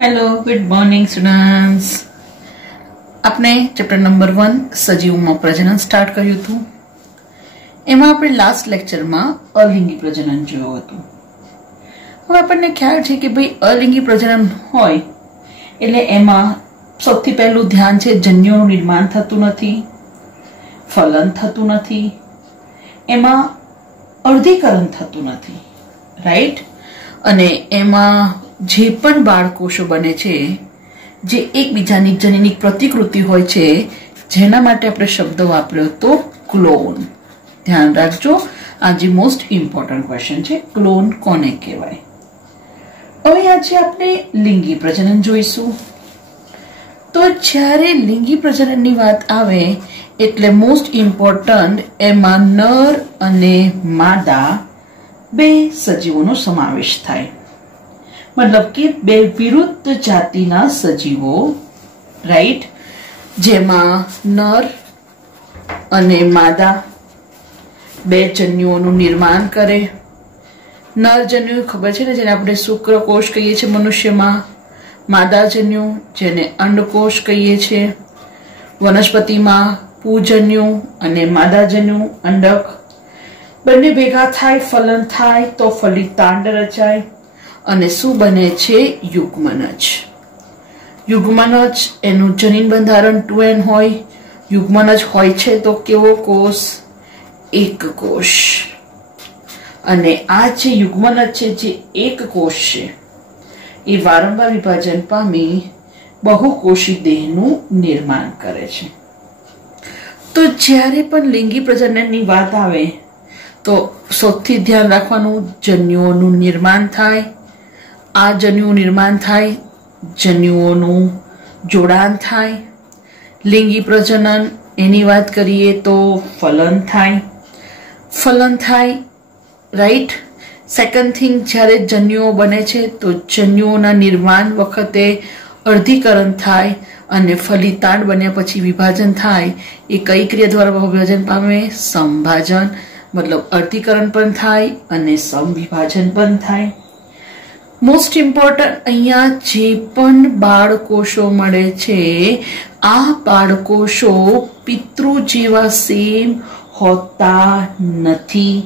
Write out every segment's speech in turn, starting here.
Hello good morning students. આપણે chapter number 1 સજીવમાં પ્રજનન start કર્યું હતું। એમાં આપણે લાસ્ટ લેક્ચરમાં અલિંગી પ્રજનન જોયું હતું। હવે આપણને ખ્યાલ છે કે ભાઈ અલિંગી પ્રજનન હોય એટલે એમાં સૌથી પહેલું ધ્યાન છે જન્યુઓનું નિર્માણ થતું નથી, ફલન થતું નથી, એમાં અર્ધીકરણ થતું નથી, રાઈટ। અને એમાં જે પણ બાળકોષો બને છે જે એકબીજાની જનીનિક પ્રતિકૃતિ હોય છે જેના માટે આપણે શબ્દ વાપર્યો તો ક્લોન। ધ્યાન રાખજો, આ જે મોસ્ટ ઇમ્પોર્ટન્ટ ક્વેશ્ચન છે, ક્લોન કોને કહેવાય। હવે આજે આપણે લિંગી પ્રજનન જોઈશું। તો જ્યારે લિંગી પ્રજનનની વાત આવે એટલે મોસ્ટ ઇમ્પોર્ટન્ટ એમાં નર અને માદા બે સજીવોનો સમાવેશ થાય, मतलब कि બે વિરુદ્ધ જાતિના સજીવો, રાઈટ, જેમાં નર અને માદા બે જન્યુઓનું નિર્માણ કરે। નર જન્યુ ખબર છે ને, જેને આપણે શુક્રકોષ કહીએ છીએ મનુષ્યમાં, માદા જન્યુ જેને અંડકોષ કહીએ છીએ, વનસ્પતિમાં પૂજન્યુ અને માદા જન્યુ અંડક, બંને ભેગા થાય ફલન થાય તો ફલિતાંડ રચાય અને શું બને છે? યુગ્મનજ। યુગ્મનજ એનું જનીન બંધારણ 2n હોય। યુગ્મનજ હોય છે તો કેવો કોષ? એક કોષ। અને આ જે યુગ્મનજ છે, જે એક કોષ છે, એ વારંવાર વિભાજન પામી બહુકોષી દેહનું નિર્માણ કરે છે। તો જ્યારે પણ લિંગી પ્રજનનની વાત આવે તો સૌથી ધ્યાન રાખવાનું જન્યુઓનું નિર્માણ થાય, આ જન્યુ નિર્માણ થાય, જન્યુઓનું જોડાણ થાય। લિંગી પ્રજનન એની વાત કરીએ તો ફલન થાય, રાઈટ। સેકન્ડ થિંગ, જ્યારે જન્યુઓ બને છે તો જન્યુઓના નિર્માણ વખતે અર્ધીકરણ થાય અને ફલિતાંડ બન્યા પછી વિભાજન થાય। એ કઈ ક્રિયા દ્વારા વિભાજન પામે? સમભાજન, મતલબ અર્ધીકરણ પણ થાય અને સમવિભાજન પણ થાય। મોસ્ટ ઇમ્પોર્ટન્ટ, અહીંયા જે પણ બાળકોષો મળે છે આ બાળકોષો પિતૃ જેવા સેમ હોતા નથી,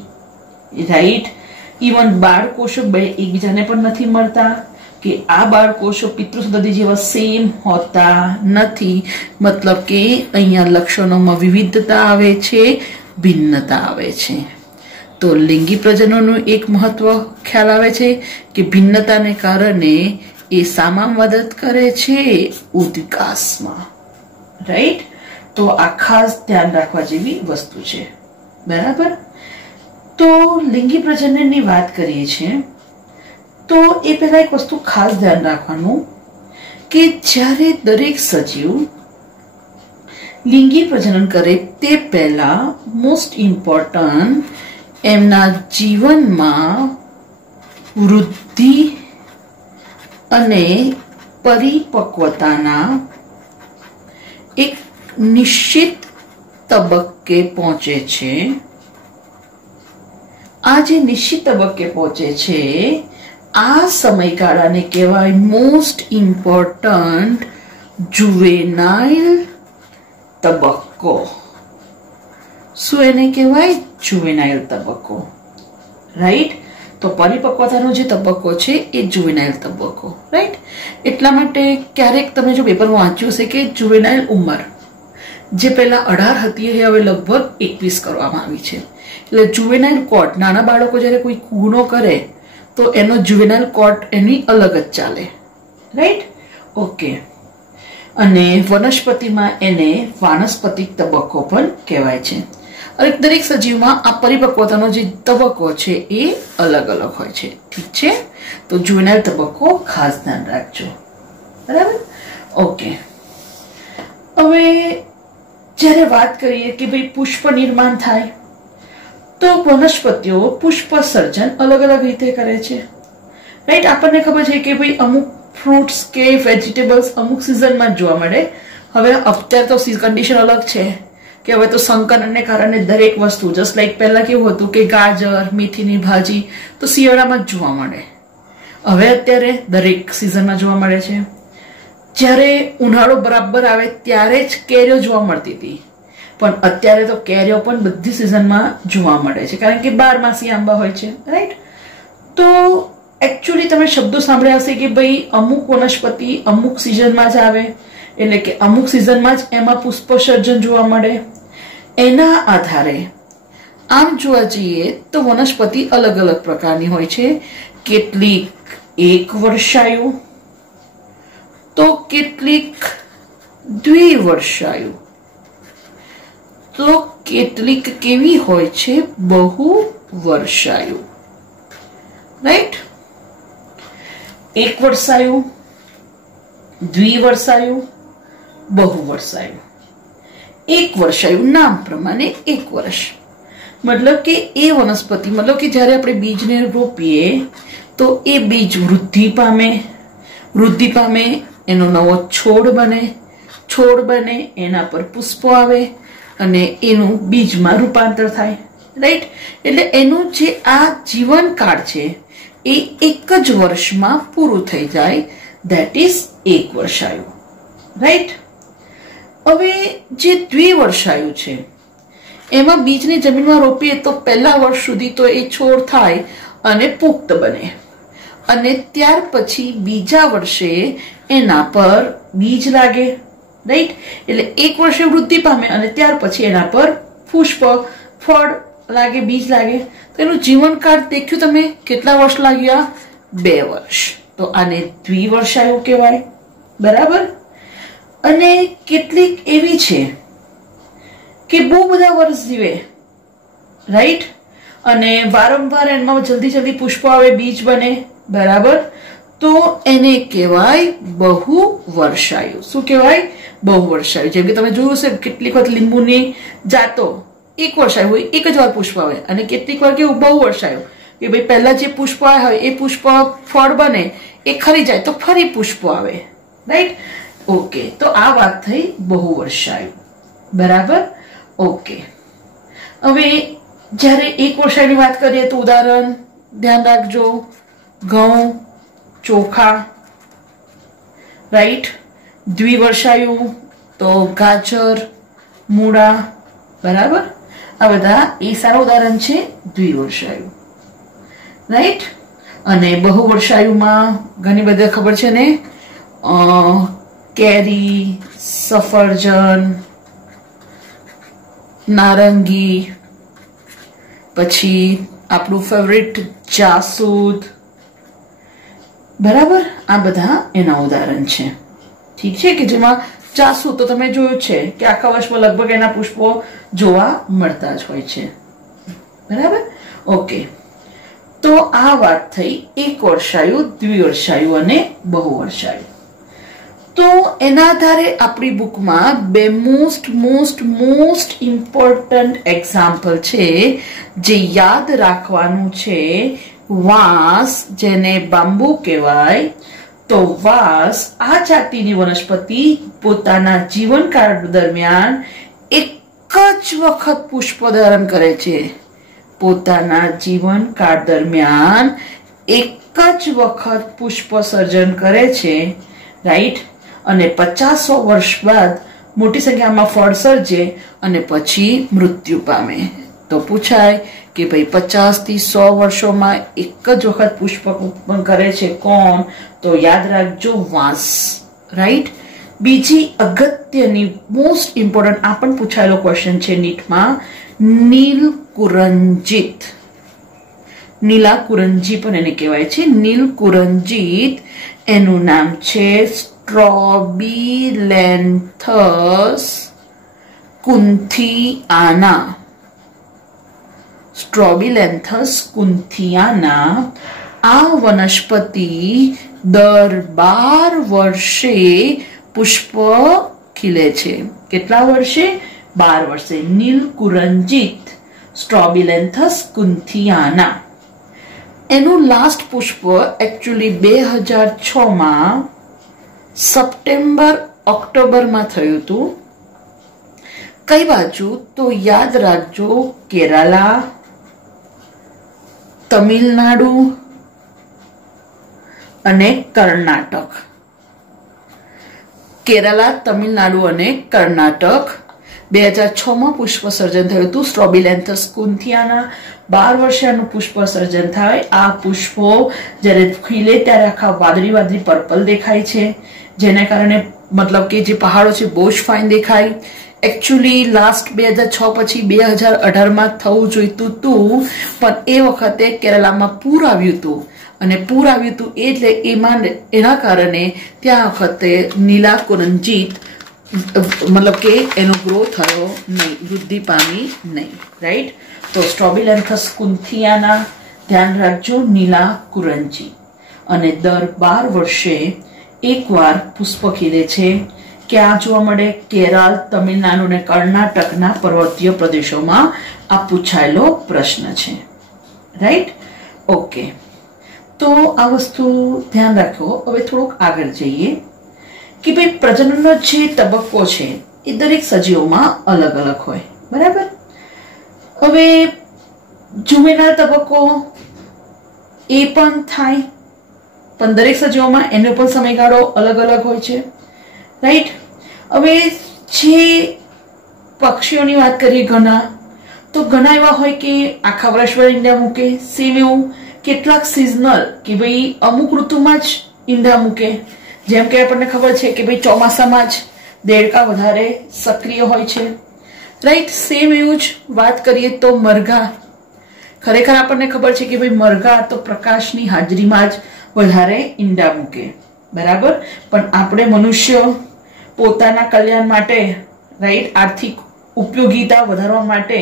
રાઈટ। ઇવન બાળકોષો બે એકબીજાને પણ નથી મળતા કે આ બાળકોષો પિતૃ સંતતિ જેવા સેમ હોતા નથી, મતલબ કે અહીંયા લક્ષણોમાં વિવિધતા આવે છે, ભિન્નતા આવે છે। તો લિંગી પ્રજનનનું એક મહત્વ ખ્યાલ આવે છે કે ભિન્નતાને કારણે એ શામાં મદદ કરે છે? ઉદ્વિકાસમાં, રાઈટ। તો આ ખાસ ધ્યાન રાખવા જેવી વસ્તુ છે, બરાબર। તો લિંગી પ્રજનનની વાત કરીએ છીએ તો એ પહેલા એક વસ્તુ ખાસ ધ્યાન રાખવાનું કે જ્યારે દરેક સજીવ લિંગી પ્રજનન કરે તે પહેલા મોસ્ટ ઇમ્પોર્ટન્ટ એમના જીવનમાં વૃદ્ધિ અને પરિપક્વતાના એક નિશ્ચિત તબક્કે પહોંચે છે। આ જે નિશ્ચિત તબક્કે પહોંચે છે આ સમયગાળાને કહેવાય મોસ્ટ ઇમ્પોર્ટન્ટ જુવેનાઇલ તબક્કો। શું એને કહેવાય? જુવેનાઇલ તબક્કો, રાઈટ। તો પરિપક્વતાનો જે તબક્કો છે એ જુવેનાઇલ તબક્કો, રાઈટ। એટલા માટે ક્યારેક તમે જો પેપરમાં વાંચ્યું હશે કે જુવેનાઇલ ઉંમર જે પહેલા 18 હતી એ હવે લગભગ 21 કરવામાં આવી છે। એટલે જુવેનાઇલ કોર્ટ, નાના બાળકો જ્યારે કોઈ ગુનો કરે તો એનો જુવેનાઇલ કોર્ટ એની અલગ જ ચાલે, રાઈટ, ઓકે। અને વનસ્પતિમાં એને વાનસ્પતિક તબક્કો પણ કહેવાય છે। દરેક સજીવમાં આ પરિપક્વતાનો જે તબક્કો છે એ અલગ અલગ હોય છે, ઠીક છે। તો જુવેનાઇલ તબક્કો ખાસ ધ્યાન રાખજો, બરાબર, ઓકે। હવે જ્યારે વાત કરીએ કે ભાઈ પુષ્પ નિર્માણ થાય તો વનસ્પતિઓ પુષ્પ સર્જન અલગ અલગ રીતે કરે છે, રાઈટ। આપણને ખબર છે કે ભાઈ અમુક ફ્રૂટ્સ કે વેજીટેબલ્સ અમુક સિઝનમાં જોવા મળે। હવે અત્યારે તો કન્ડિશન અલગ છે કે હવે તો સંકરણને કારણે દરેક વસ્તુ, જસ્ટ લાઈક પહેલા કેવું હતું કે ગાજર, મેથીની ભાજી તો શિયાળામાં જ જોવા મળે, હવે અત્યારે દરેક સિઝનમાં જોવા મળે છે. જ્યારે ઉનાળો બરાબર આવે ત્યારે જ કેરીઓ જોવા મળતી હતી, પણ અત્યારે તો કેરીઓ પણ બધી સિઝનમાં જોવા મળે છે, કારણ કે 12 માસી આંબા હોય છે, રાઈટ. તો એકચ્યુઅલી તમે શબ્દો સાંભળ્યા હશે કે ભાઈ અમુક વનસ્પતિ અમુક સિઝનમાં જ આવે, એટલે કે અમુક સિઝનમાં જ એમાં પુષ્પ સર્જન જોવા મળે. એના આધારે આમ જોવા જઈએ તો વનસ્પતિ અલગ અલગ પ્રકારની હોય છે. કેટલીક એક વર્ષાયુ, તો કેટલીક દ્વિવર્ષાયુ, તો કેટલીક કેવી હોય છે બહુ વર્ષાયુ, રાઈટ. એક વર્ષાયુ, દ્વિવર્ષાયુ, બહુવર્ષાયુ. એક વર્ષાયુ નામ પ્રમાણે એક વર્ષ, મતલબ કે એ વનસ્પતિ, મતલબ કે જ્યારે આપણે બીજને રોપીએ તો એ બીજ વૃદ્ધિ પામે, એનો નવો છોડ બને, એના પર પુષ્પો આવે અને એનું બીજમાં રૂપાંતર થાય, રાઈટ. એટલે એનું જે આ જીવનકાળ છે એ એક જ વર્ષમાં પૂરું થઈ જાય, ધેટ ઇઝ એક વર્ષાયુ, રાઈટ. હવે જે દ્વિવર્ષાયુ છે એમાં બીજને જમીનમાં રોપીએ તો પહેલા વર્ષ સુધી તો એ છોડ થાય અને પુખ્ત બને, અને ત્યાર પછી બીજા વર્ષે એના પર બીજ લાગે, રાઈટ. એટલે એક વર્ષે વૃદ્ધિ પામે અને ત્યાર પછી એના પર પુષ્પ, ફળ લાગે, બીજ લાગે. તો એનું જીવનકાળ દેખ્યું તમે, કેટલા વર્ષ લાગ્યા? 2 વર્ષ. તો આને દ્વિવર્ષાયુ કહેવાય, બરાબર. અને કેટલીક એવી છે કે બહુ બધા વર્ષ જીવે, રાઈટ, અને વારંવાર એમાં જલ્દી પુષ્પો આવે, બીજ બને, બરાબર. તો એને કહેવાય બહુવર્ષાયુ. શું કહેવાય? બહુવર્ષાયુ. જેમ કે તમે જોયું છે કેટલીક વખત લીંબુની જાતો એક વર્ષાયુ હોય, એક જ વાર પુષ્પ આવે, અને કેટલીક વાર કેવું બહુવર્ષાયુ કે ભાઈ પહેલા જે પુષ્પ આવ્યા હોય એ પુષ્પ ફળ બને, એ ખરી જાય તો ફરી પુષ્પો આવે, રાઈટ. ઓકે, તો આ વાત થઈ બહુવર્ષાયુ, બરાબર. ઓકે, હવે જ્યારે એક વર્ષાયુની વાત કરીએ તો ઉદાહરણ ધ્યાન રાખજો, ઘઉં, ચોખા, રાઈટ. દ્વિવર્ષાયુ તો ગાજર, મૂળા, બરાબર. આ બધા એ સારા ઉદાહરણ છે દ્વિવર્ષાયુ, રાઈટ. અને બહુવર્ષાયુમાં ઘણી બધી ખબર છે ને, કેરી, સફરજન, નારંગી, પછી આપણું ફેવરિટ જાસૂદ, બરાબર. આ બધા એના ઉદાહરણ છે, ઠીક છે. કે જેમાં જાસૂદ તો તમે જોયું છે કે આખા વર્ષમાં લગભગ એના પુષ્પો જોવા મળતા જ હોય છે, બરાબર. ઓકે, તો આ વાત થઈ એક વર્ષાયુ, દ્વિવર્ષાયુ અને બહુવર્ષાયુ. તો એના આધારે આપણી બુકમાં બે મોસ્ટ ઇમ્પોર્ટન્ટ એક્ઝામ્પલ છે જે યાદ રાખવાનું છે. વાંસ, જેને બાંબુ કહેવાય, તો વાંસ આ જાતિની વનસ્પતિ પોતાના જીવનકાળ દરમિયાન એક જ વખત પુષ્પ ધારણ કરે છે. પોતાના જીવનકાળ દરમિયાન એક જ વખત પુષ્પ સર્જન કરે છે, રાઈટ. અને 50 વર્ષ બાદ મોટી સંખ્યામાં ફળ સર્જે અને પછી મૃત્યુ પામે. તો પૂછાય કે ભાઈ 50 થી 100 વર્ષોમાં એક જ વખત પુષ્પ ઉત્પન્ન કરે છે, કોણ? તો યાદ રાખજો, વાંસ, રાઈટ. બીજી અગત્યની મોસ્ટ ઇમ્પોર્ટન્ટ આ પણ પૂછાયેલો ક્વેશ્ચન છે નીટમાં, નીલકુરંજીત. નીલાકુરંજી પણ એને કહેવાય છે. નીલકુરંજીત એનું નામ છે સ્ટ્રોબિલેન્થસ કુન્થિયાના. સ્ટ્રોબિલેન્થસ કુન્થિયાના આ વનસ્પતિ દર 12 વર્ષે પુષ્પ ખીલે છે. કેટલા વર્ષે? 12 વર્ષે. નીલકુરંજીત સ્ટ્રોબિલેન્થસ કુન્થિયાના. એનું લાસ્ટ પુષ્પ એકચ્યુઅલી 2006માં સપ્ટેમ્બર ઓક્ટોબરમાં થયું હતું. કઈ બાજુ? તો યાદ રાખજો, કેરાલા, તમિલનાડુ, અને કર્ણાટક. કેરલા, તમિલનાડુ અને કર્ણાટક 2006 માં પુષ્પ સર્જન થયું હતું. સ્ટ્રોબિલેન્થસ કુન્થિયાના 12 વર્ષે આનું પુષ્પ સર્જન થાય. આ પુષ્પો જ્યારે ખીલે ત્યારે આખા વાદળી વાદળી પર્પલ દેખાય છે, જેને કારણે મતલબ કે જે પહાડો છે બહુ જ ફાઇન દેખાય. એકચ્યુઅલી લાસ્ટ 2006 પછી 2018 માં થવું જોઈતું હતું, પણ એ વખતે કેરલામાં પૂર આવ્યું હતું અને પૂર આવ્યું હતું એટલે એના કારણે ત્યાં વખતે નીલા કુરંજીત મતલબ કે એનો ગ્રો થયો નહીં, વૃદ્ધિ પામી નહીં. રાઈટ. તો સ્ટ્રોબિલેન્થસ કુન્થિયાના ધ્યાન રાખજો, નીલા કુરંજી. અને દર 12 વર્ષે એકવાર પુષ્પ ખીલે છે. ક્યાં જોવા મળે? કેરળ, તમિલનાડુ અને કર્ણાટકના પર્વતીય પ્રદેશોમાં. આ પૂછાયેલો પ્રશ્ન છે. રાઈટ. ઓકે, તો આ વસ્તુ ધ્યાન રાખો. હવે થોડુંક આગળ જઈએ કે ભાઈ પ્રજનનનો જે તબક્કો છે એ દરેક સજીવોમાં અલગ અલગ હોય, બરાબર. હવે જુવેનાઇલ તબક્કો એ પણ થાય, પણ દરેક સજીવોમાં એનો પણ સમયગાળો અલગ અલગ હોય છે. રાઈટ. હવે જે પક્ષીઓની વાત કરીએ ઘણા, તો ઘણા એવા હોય કે આખા વર્ષભર ઈંડા મૂકે. સેમ એવું કેટલાક સિઝનલ કે ભાઈ અમુક ઋતુમાં જ ઈંડા મૂકે. જેમ કે આપણને ખબર છે કે ભાઈ ચોમાસામાં જ દેડકા વધારે સક્રિય હોય છે. રાઈટ. સેમ એવું જ વાત કરીએ તો મરઘા. ખરેખર આપણને ખબર છે કે ભાઈ મરઘા તો પ્રકાશની હાજરીમાં જ વધારે ઈંડા મૂકે, બરાબર. પણ આપણે મનુષ્યો પોતાના કલ્યાણ માટે, રાઈટ, આર્થિક ઉપયોગિતા વધારવા માટે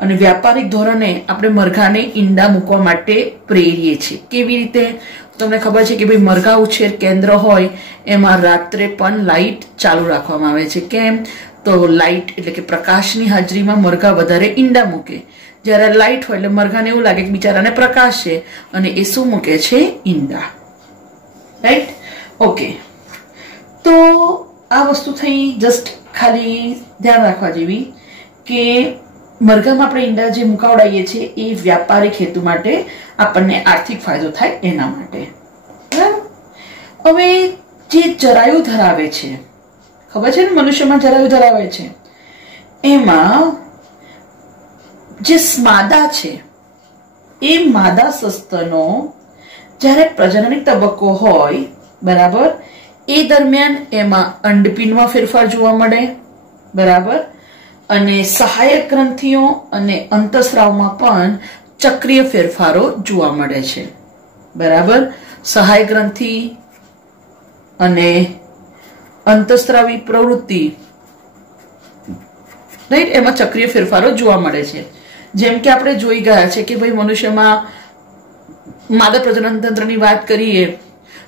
અને વ્યાપારિક ધોરણે આપણે મરઘાને ઈંડા મૂકવા માટે પ્રેરીએ છીએ. કેવી રીતે? તમને ખબર છે કે ભાઈ મરઘા ઉછેર કેન્દ્ર હોય એમાં રાત્રે પણ લાઇટ ચાલુ રાખવામાં આવે છે. કેમ? તો લાઇટ એટલે કે પ્રકાશની હાજરીમાં મરઘા વધારે ઈંડા મૂકે. જ્યારે લાઇટ હોય એટલે મરઘાને એવું લાગે કે બિચારાને પ્રકાશ છે અને એ શું મૂકે છે? ઈંડા. રાઈટ. ઓકે, તો આ વસ્તુ થઈ જસ્ટ ખાલી ધ્યાન રાખવા જેવી કે મરઘામાં આપણે ઈંડા જે મુકાવડાવીએ છીએ એ વ્યાપારિક હેતુ માટે આપણને આર્થિક ફાયદો થાય એના માટે. બરાબર. હવે જે જરાયુ ધરાવે છે, ખબર છે ને મનુષ્યમાં જરાયુ ધરાવે છે, એમાં જે માદા છે એ માદા સસ્તનો જ્યારે પ્રજનનિક તબક્કો હોય, બરાબર, એ દરમિયાન એમાં અંડપિંડમાં ફેરફાર જોવા મળે, બરાબર. અને સહાયક ગ્રંથિઓ અને અંતસ્રાવમાં પણ ચક્રીય ફેરફારો જોવા મળે છે, બરાબર. સહાયક ગ્રંથિ અને અંતસ્રાવી પ્રવૃત્તિ, રાઈટ, એમાં ચક્રીય ફેરફારો જોવા મળે છે. જેમ કે આપણે જોઈ ગયા છે કે ભાઈ મનુષ્યમાં માદા પ્રજનન તંત્રની વાત કરીએ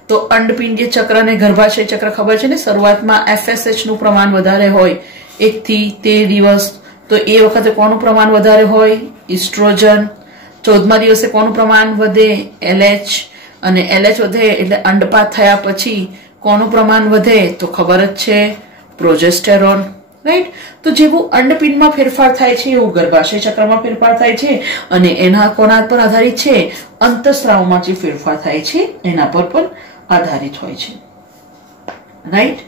તો અંડપિંડીય ચક્ર અને ગર્ભાશય ચક્ર ખબર છે ને, શરૂઆતમાં FSH નું પ્રમાણ વધારે હોય 1 થી 13 દિવસ, તો એ વખતે કોનું પ્રમાણ વધારે હોય? ઇસ્ટ્રોજન. 14મા દિવસે કોનું પ્રમાણ વધે? LH. અને LH વધે એટલે અંડપાત થયા પછી કોનું પ્રમાણ વધે? તો ખબર જ છે, પ્રોજેસ્ટેરોન. રાઈટ. તો જેવું અંડપિંડમાં ફેરફાર થાય છે એવું ગર્ભાશય ચક્રમાં ફેરફાર થાય છે અને એના કોના પર આધારિત છે? અંતસ્રાવમાં જે ફેરફાર થાય છે એના પર પણ આધારિત હોય છે. રાઈટ.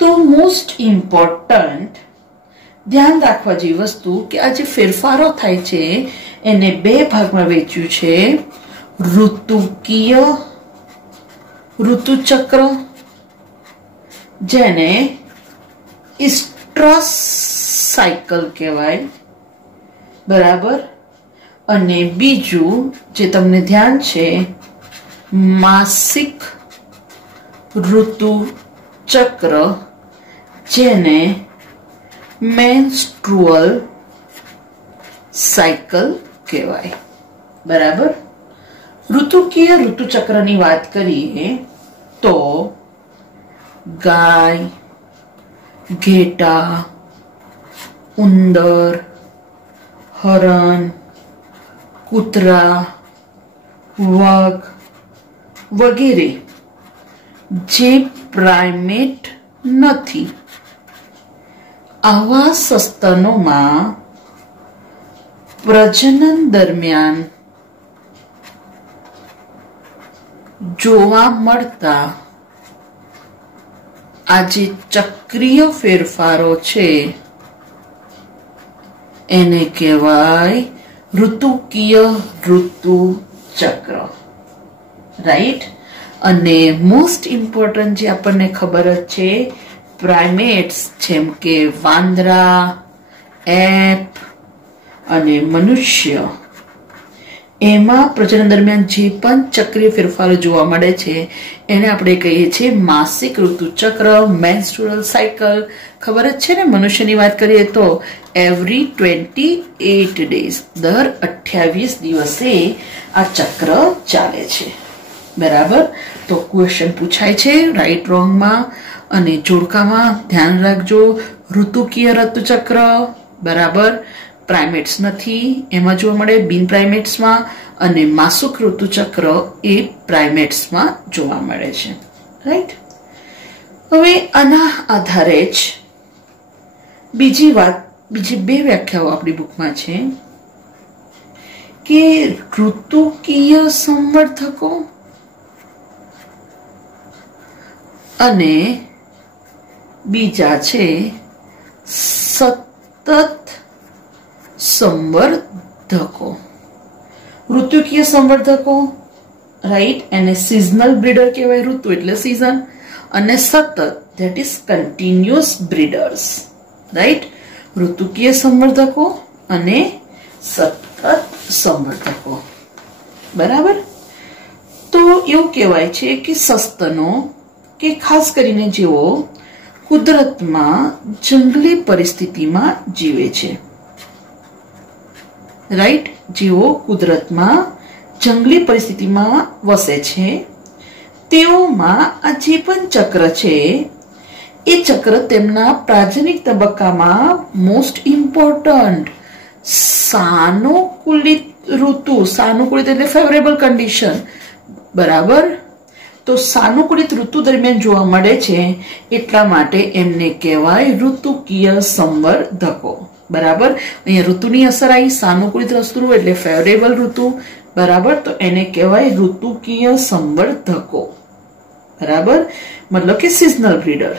તો મોસ્ટ ઇમ્પોર્ટન્ટ ધ્યાન રાખવા જેવી વસ્તુ કે આ જે ફેરફારો થાય છે એને 2 ભાગમાં વહેંચ્યું છે. ઋતુકીય ઋતુચક્ર, જેને સ્ટ્રેસ સાયકલ કહેવાય, બરાબર. અને બીજું જે તમને ધ્યાન છે માસિક ઋતુ ચક્ર, જેને મેન્સ્ટ્રુઅલ સાયકલ કહેવાય, બરાબર. ઋતુકીય ઋતુચક્રની વાત કરીએ તો ગાય, ઘેટા, ઉંદર, હરણ, કૂતરા, વાઘ વગેરે જે પ્રાઇમેટ નથી, આવા સસ્તનોમાં પ્રજનન દરમિયાન જોવા મળતા આ જે ચક્રીય ફેરફારો છે એને કહેવાય ઋતુકીય ઋતુ ચક્ર, રાઈટ. અને મોસ્ટ ઇમ્પોર્ટન્ટ જે આપણને ખબર જ છે, પ્રાઇમેટ્સ જેમ કે વાંદરા, એપ અને મનુષ્ય, એમાં પ્રજનન દરમિયાન જે પણ ચક્રીય ફેરફારો જોવા મળે છે એને આપણે કહીએ છીએ માસિક ઋતુચક્ર, મેન્સ્ટ્રુઅલ સાયકલ. ખબર જ છે ને, મનુષ્યની વાત કરીએ તો એવરી 28 ડેઝ, દર 28 દિવસે આ ચક્ર ચાલે છે, બરાબર. તો ક્વેશ્ચન પૂછાય છે રાઈટ રોંગમાં અને જોડકામાં ધ્યાન રાખજો. ઋતુકીય ઋતુચક્ર, બરાબર, પ્રાઇમેટ્સ નથી, એમાં જોવા મળે બિન પ્રાઇમેટ્સમાં, અને માસિક ઋતુચક્ર એ પ્રાઇમેટ્સમાં જોવા મળે છે, રાઈટ. હવે આના આધારે જ બીજી બે વ્યાખ્યાઓ આપણી બુકમાં છે કે ઋતુકીય સંવર્ધકો અને બીજા છે સતત સંવર્ધકો. ઋતુકીય સંવર્ધકો, રાઈટ, એને સિઝનલ બ્રીડર કહેવાય, ઋતુ એટલે સિઝન, અને સતત that is continuous breeders, right. ઋતુકીય સંવર્ધકો અને સતત સંવર્ધકો, બરાબર. તો એવું કહેવાય છે કે સસ્તનો કે ખાસ કરીને જેઓ કુદરતમાં જંગલી પરિસ્થિતિમાં જીવે છે, રાઈટ, જેઓ કુદરતમાં જંગલી પરિસ્થિતિમાં વસે છે, તેઓમાં આ જે પણ ચક્ર છે એ ચક્ર તેમના પ્રાજનિક તબક્કામાં મોસ્ટ ઇમ્પોર્ટન્ટ સાનુકૂલિત ઋતુ, સાનુકૂલિત એટલે ફેવરેબલ કન્ડિશન, બરાબર. તો સાનુકૂલિત ઋતુ દરમિયાન જોવા મળે છે, એટલા માટે એમને કહેવાય ઋતુકીય સંવર્ધકો, બરાબર. અહીંયા ઋતુની અસર આવી, સાનુકૂલિત ઋતુ એટલે ફેવરેબલ ઋતુ, બરાબર. તો એને કહેવાય ઋતુકીય સંવર્ધકો, બરાબર, મતલબ કે સિઝનલ બ્રીડર.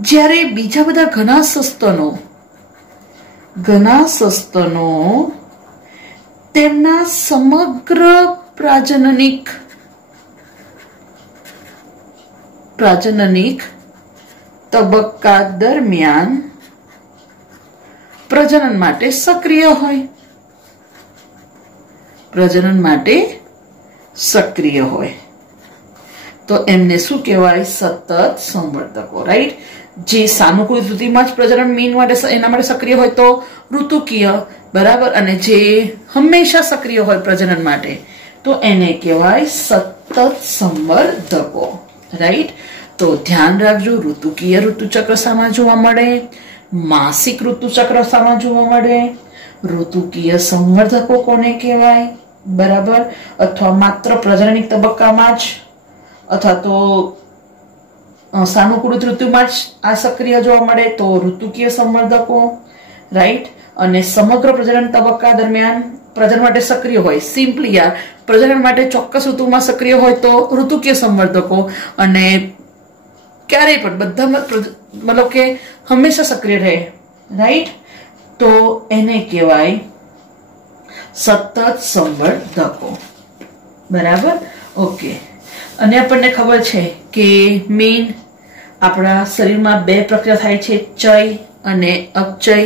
જ્યારે બીજા બધા ઘણા સસ્તનો તેમના સમગ્ર પ્રાજનનિક તબક્કા દરમિયાન પ્રજનન માટે સક્રિય હોય, તો એમને શું કહેવાય? સતત સંવર્ધકો, રાઈટ. જે સાનુકૂળ ઋતુમાં જ પ્રજનન મીન માટે એના માટે સક્રિય હોય તો ઋતુકીય, બરાબર. અને જે હંમેશા સક્રિય હોય પ્રજનન માટે તો એને કહેવાય સતત સંવર્ધકો, રાઈટ. તો ધ્યાન રાખજો, ઋતુકીય ઋતુચક્ર શામાં જોવા મળે, માસિક ઋતુચક્ર શામાં જોવા મળે, ઋતુકીય સંવર્ધકો કોને કહેવાય, બરાબર. અથવા માત્ર પ્રજનનિક તબક્કામાં જ અથવા તો સાનુકૂળ ઋતુમાં જ આ સક્રિય જોવા મળે તો ઋતુકીય સંવર્ધકો, રાઈટ. અને સમગ્ર પ્રજનન તબક્કા દરમિયાન પ્રજનન માટે સક્રિય હોય, સિમ્પલી યાર પ્રજનન માટે ચોક્કસ ઋતુમાં સક્રિય હોય તો ઋતુકીય સંવર્ધકો, અને ક્યારેય પણ બધામાં મતલબ કે હંમેશા સક્રિય રહે, રાઈટ, તો એને કહેવાય સતત સંવર્ધકો, બરાબર. ઓકે. અને આપણને ખબર છે કે મેઇન આપણા શરીરમાં બે પ્રક્રિયા થાય છે, ચય અને અપચય.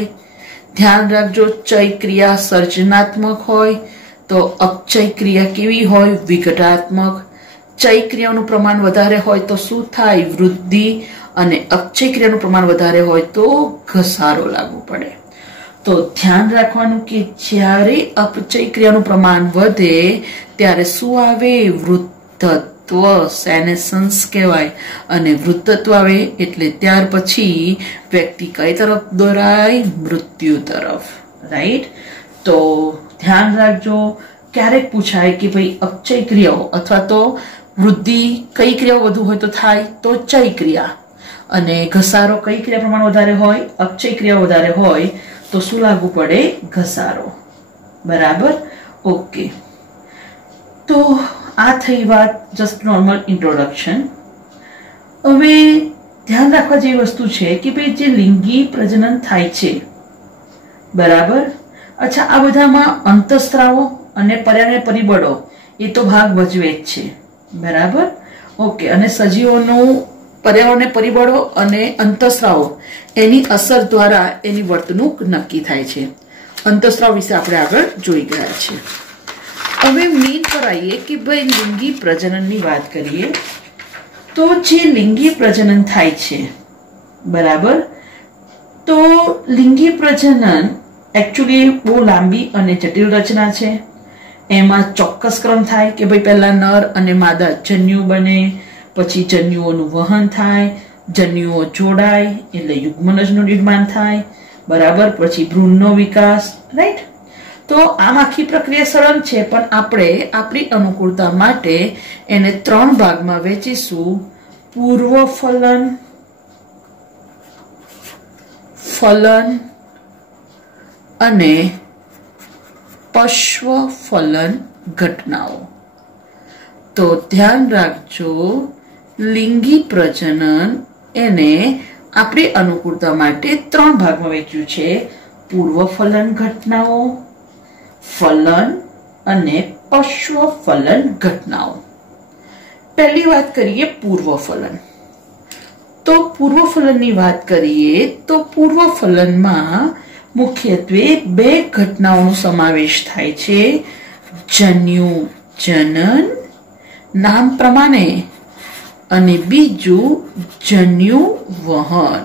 ધ્યાન રાખજો, ચય ક્રિયા સર્જનાત્મક હોય તો અપચય ક્રિયા કેવી હોય? વિઘટાત્મક. ચય ક્રિયાનું પ્રમાણ વધારે હોય તો શું થાય? વૃદ્ધિ. અને અપચય ક્રિયાનું પ્રમાણ વધારે હોય તો ઘસારો લાગુ પડે. તો ધ્યાન રાખવાનું કે જ્યારે અપચય ક્રિયાનું પ્રમાણ વધે ત્યારે શું આવે? વૃદ્ધત્વ, સેનેસન્સ કહેવાય. અને વૃદ્ધત્વ આવે એટલે ત્યાર પછી વ્યક્તિ કઈ તરફ દોરાય? મૃત્યુ તરફ, રાઈટ. તો ધ્યાન રાખજો, ક્યારેક પૂછાય કે ભાઈ અપચય ક્રિયાઓ અથવા તો વૃદ્ધિ કઈ ક્રિયાઓ વધુ હોય તો થાય? તો ચય ક્રિયા. અને ઘસારો કઈ ક્રિયા પ્રમાણ વધારે હોય? અપચય ક્રિયા વધારે હોય તો શું લાગુ પડે? ઘસારો, બરાબર. ઓકે. તો આ થઈ વાત જસ્ટ નોર્મલ ઇન્ટ્રોડક્શન. હવે ધ્યાન રાખવા જેવી વસ્તુ છે કે ભાઈ જે લિંગી પ્રજનન થાય છે, બરાબર. અચ્છા, આ બધામાં અંતઃસ્ત્રાવો અને પર્યાવરણ પરિબળો એ તો ભાગ ભજવે જ છે, બરાબર. ઓકે. અને સજીવોનું પર્યાવરણ પરિબળો અને અંતઃસ્રાવો એની અસર દ્વારા એની વર્તણૂક નક્કી થાય છે. અંતઃસ્રાવ વિશે આપણે આગળ જોઈ ગયા છે. હવે મેઇન પર આવીએ કે ભાઈ લિંગી પ્રજનનની વાત કરીએ તો જે લિંગી પ્રજનન થાય છે, બરાબર. તો લિંગી પ્રજનન એકચ્યુઅલી બહુ લાંબી અને જટિલ રચના છે. એમાં ચોક્કસ ક્રમ થાય કે ભાઈ પહેલા નર અને માદા જન્યુ બને, પછી જન્યુઓનું વહન થાય, જન્યુઓ જોડાય એટલે યુગ્મનજનું નિર્માણ થાય, બરાબર. પછી ભ્રૂણનો વિકાસ, રાઈટ. તો આમ આખી પ્રક્રિયા સરળ છે, પણ આપણે આપણી અનુકૂળતા માટે એને 3 ભાગમાં વહેંચીશું. પૂર્વ ફલન, ફલન અને પશ્વ ફલન ઘટનાઓ. તો ધ્યાન રાખજો, લિંગી પ્રજનન એને આપણી અનુકૂળતા માટે 3 ભાગમાં વહેંચ્યું છે. પૂર્વ ફલન ઘટનાઓ, ફલન અને પશ્વ ફલન ઘટનાઓ. પહેલી વાત કરીએ પૂર્વ ફલન. તો પૂર્વ ફલનની વાત કરીએ તો પૂર્વ ફલનમાં મુખ્યત્વે 2 ઘટનાઓનો સમાવેશ થાય છે. જન્યુ જનન નામ પ્રમાણે અને બીજું જન્યુ વહન.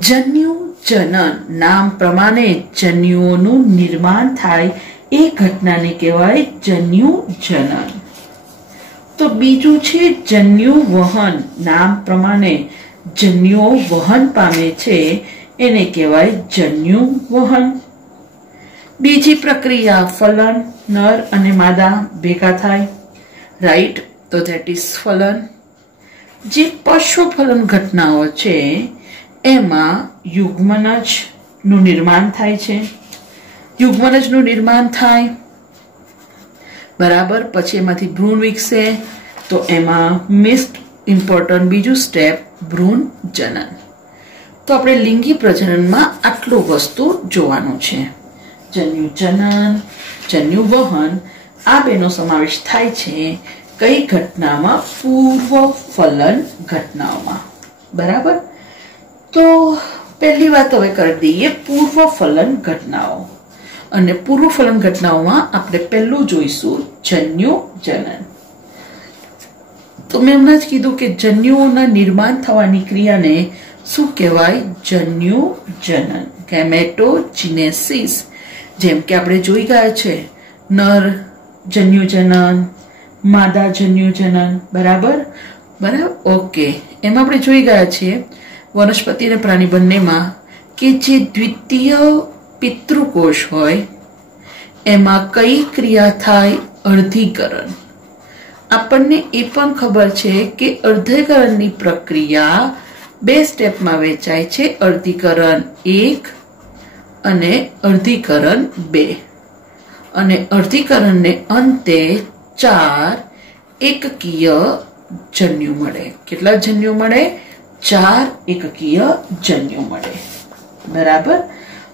જન્યુ જનન નામ પ્રમાણે જન્યુઓનું નિર્માણ થાય એ ઘટનાને કહેવાય જન્યુ જનન. તો બીજું છે જન્યુ વહન નામ પ્રમાણે જન્યુઓ વહન પામે છે એને કહેવાય જન્યુ વહન. બીજી પ્રક્રિયા ફલન, નર અને માદા ભેગા થાય, રાઈટ. તો ધેટ ઇઝ ફલન. જે પશ્વ ફલન ઘટનાઓ છે એમાં યુગ્મનજ નું નિર્માણ થાય છે. યુગ્મનજ નું નિર્માણ થાય, બરાબર. પછી એમાંથી ભ્રૂણ વિકસે, તો એમાં મોસ્ટ ઇમ્પોર્ટન્ટ બીજું સ્ટેપ ભ્રૂણ જનન. તો આપણે લિંગી પ્રજનનમાં આટલું વસ્તુ જોવાનું છે. જન્યુ જનન, જન્યુ વહન, આ બેનો સમાવેશ થાય છે કઈ ઘટનામાં? પૂર્વ ફલન ઘટનાઓમાં, બરાબર. તો પહેલી વાત હવે કરી દઈએ પૂર્વ ફલન ઘટનાઓ. અને પૂર્વ ફલન ઘટનાઓમાં આપણે પહેલું જોઈશું જન્યુ જનન. તો મેં હમણાં જ કીધું કે જન્યુઓના નિર્માણ થવાની ક્રિયાને શું કહેવાય? જન્યુ જનન, ગેમેટોજીનેસિસ. જેમ કે આપણે જોઈ ગયા છે નર જન્યુ જનન, માદા જન્યુ જનન, બરાબર. ઓકે. એમાં આપણે જોઈ ગયા છીએ વનસ્પતિ અને પ્રાણી બંનેમાં કે જે દ્વિતીય પિતૃકોષ હોય એમાં કઈ ક્રિયા થાય? અર્ધીકરણ. આપણને એ પણ ખબર છે કે અર્ધીકરણની પ્રક્રિયા 2 સ્ટેપમાં વહેંચાય છે. અર્ધીકરણ 1 અને અર્ધીકરણ 2. અને અર્ધીકરણને અંતે 4 એકકીય જન્યુ મળે. કેટલા જન્યુ મળે? 4 એકકીય જન્યુ મળે, બરાબર.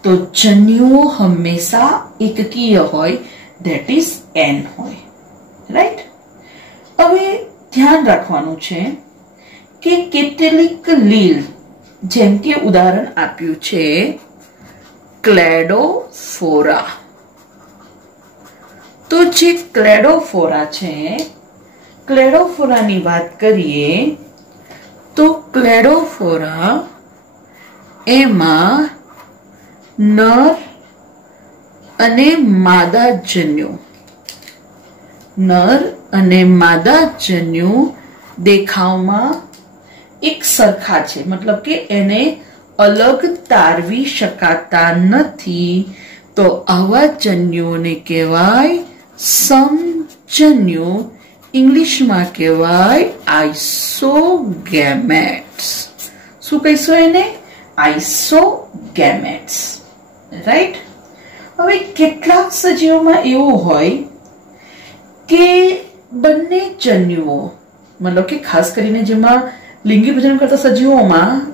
તો જન્યુઓ હંમેશા એકકીય હોય, ધેટ ઇઝ n હોય, રાઈટ. હવે ધ્યાન રાખવાનું છે કે કેટલીક લીલ, જેમ કે ઉદાહરણ આપ્યું છે ક્લેડોફોરા. તો જે ક્લેડોફોરા છે, ક્લેડોફોરાની વાત કરીએ તો ક્લેડોફોરા એમાં નર અને માદા જન્યુ, નર અને માદા જન્યુ દેખાવમાં એક સરખા છે, મતલબ કે એને અલગ તારવી શકાતા નથી. તો આવા જન્યુઓને કહેવાય સમજન્યુ. ઇંગ્લિશમાં કહેવાય આઇસોગેમેટ્સ. શું કહીશું એને? આઇસોગેમેટ્સ, રાઈટ. હવે કેટલાક સજીવોમાં એવું હોય કે બંને જન્યુઓ, મતલબ કે ખાસ કરીને જેમાં લિંગી પ્રજનન કરતા સજીવોમાં